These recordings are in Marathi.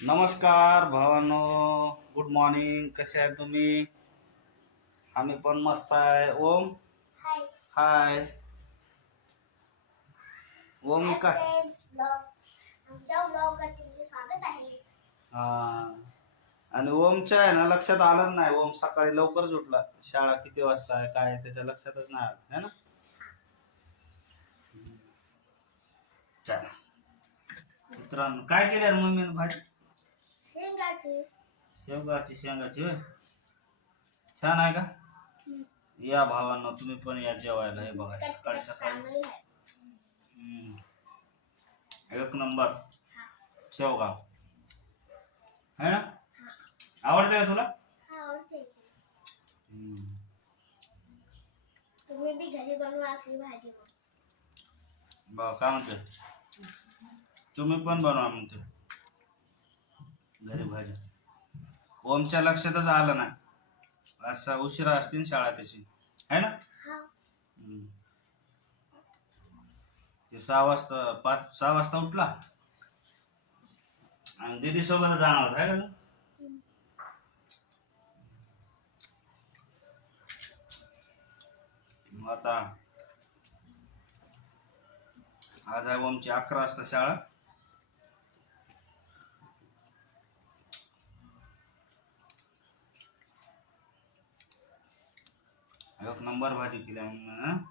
नमस्कार भावांनो गुड मॉर्निंग कसे आहे तुम्ही? आम्ही पण मस्त आहे. ओम? हाय हाय ओम का? हा. आणि ओमच्या आहे ना लक्षात आलंच नाही. ओम सकाळी लवकरच उठला शाळा किती वाजता आहे काय त्याच्या लक्षातच नाही आलं है ना? चला. मित्रांनो काय केलं मम्मीने भाजी? शेंगाची शेवगाची शेंगाची होय? छान आहे का? या भावांनो तुम्ही पण या जेवायला. हे बघा सकाळी सकाळी. एक नंबर. शेवगा. है ना? आवडते का तुला. तुम्ही बी घरी बनवा असली भाजी बघा काय म्हणते? तुम्ही पण बनवा म्हणते. घरी भाजी ओमच्या लक्षातच आलं नाही. असा उशिरा असतील शाळा त्याची. है ना? हा. हम्म. ते सहा वाजता पाच सहा वाजता उठला. आणि दीदी सोबत जाणार होता है का तू? मग आता आज आहे ओमची अकरा वाजता शाळा. एक नंबर भाजी केली मग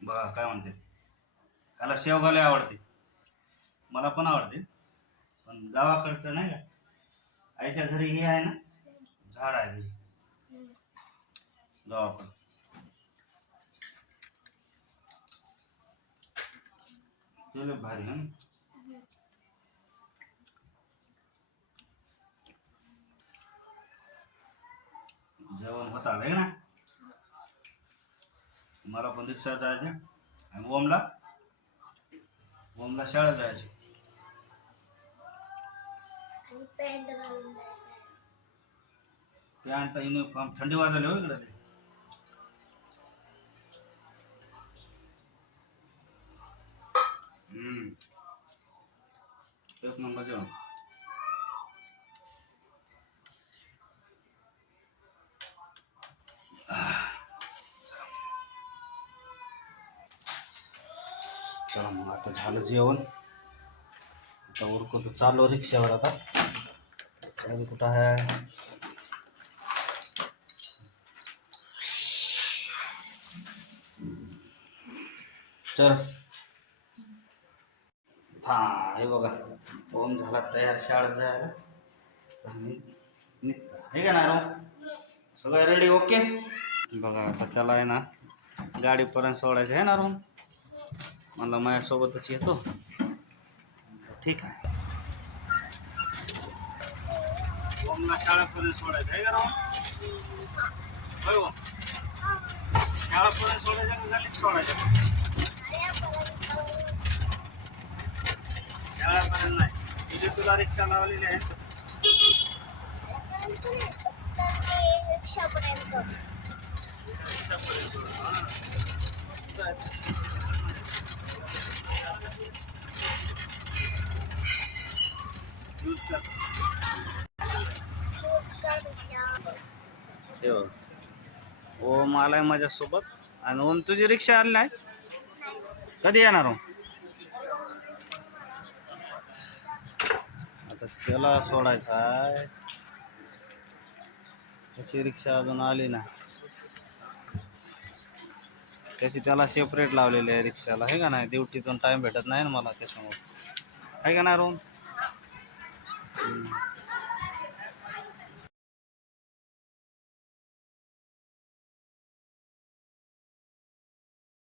बघा काय म्हणते? त्याला शेवगाले आवडते. मला पण आवडते. पण गावाकडचं नाही का? आईच्या घरी हे आहे ना झाड आहे घरी. गावाकडं. भारी आहे ना. जेवण होत आलंय ना मला पण रिक्षा जायचे आणि ओमला ओमला शाळा जायची आणि पॅन्ट घालून जायचं आहे. पॅन्ट युनिफॉर्म थंडी वाजली हो इकडे ते चला मग आता झालं जेवण. आता उरकू तर चालू रिक्षावर आता. अजून कुठं आहे? चल. हा, हे बघा. झाला तयार, शाळेत जायला. तर आम्ही निघतो. का ना सगळं रेडी ओके बघा, आता त्याला आहे ना, गाडीपर्यंत सोडायचं आहे ना रूम मला माझ्यासोबतच येतो ठीक आहे ओमला शाळेपर्यंत सोडायचं आहे का राव होय ओम शाळापर्यंत सोडायचं का गाडीत सोडायचं शाळापर्यंत नाही तुझी तुला रिक्षा लावलेली आहे रिक्षापर्यंत रिक्षापर्यंत सोड. हा. यूज कर हे बघ. ओम आलाय माझ्यासोबत. आणि ओम तुझी रिक्षा आली नाही कधी येणार हो आता त्याला सोडायचा आहे. त्याची रिक्षा अजून आली नाही. त्याची त्याला सेपरेट लावलेली आहे रिक्षाला. हे का नाही? ड्युटीतून टाइम भेटत नाही ना मला त्याच्यामुळे. आहे का नाही रोम